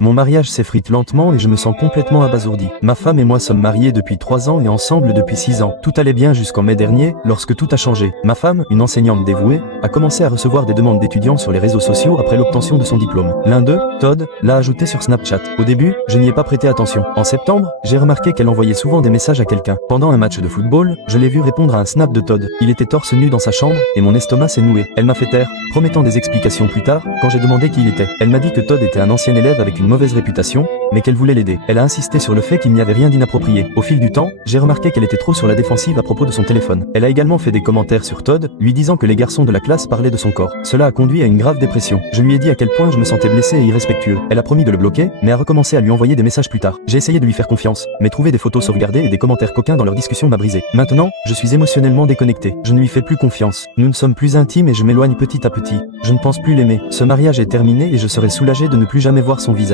Mon mariage s'effrite lentement et je me sens complètement abasourdi. Ma femme et moi sommes mariés depuis 3 ans et ensemble depuis 6 ans. Tout allait bien jusqu'en mai dernier, lorsque tout a changé. Ma femme, une enseignante dévouée, a commencé à recevoir des demandes d'étudiants sur les réseaux sociaux après l'obtention de son diplôme. L'un d'eux, Todd, l'a ajouté sur Snapchat. Au début, je n'y ai pas prêté attention. En septembre, j'ai remarqué qu'elle envoyait souvent des messages à quelqu'un. Pendant un match de football, je l'ai vu répondre à un snap de Todd. Il était torse nu dans sa chambre et mon estomac s'est noué. Elle m'a fait taire, promettant des explications plus tard, quand j'ai demandé qui il était. Elle m'a dit que Todd était un ancien élève avec une mauvaise réputation, mais qu'elle voulait l'aider. Elle a insisté sur le fait qu'il n'y avait rien d'inapproprié. Au fil du temps, j'ai remarqué qu'elle était trop sur la défensive à propos de son téléphone. Elle a également fait des commentaires sur Todd, lui disant que les garçons de la classe parlaient de son corps. Cela a conduit à une grave dépression. Je lui ai dit à quel point je me sentais blessé et irrespectueux. Elle a promis de le bloquer, mais a recommencé à lui envoyer des messages plus tard. J'ai essayé de lui faire confiance, mais trouver des photos sauvegardées et des commentaires coquins dans leur discussion m'a brisé. Maintenant, je suis émotionnellement déconnecté. Je ne lui fais plus confiance. Nous ne sommes plus intimes et je m'éloigne petit à petit. Je ne pense plus l'aimer. Ce mariage est terminé et je serai soulagé de ne plus jamais voir son visage.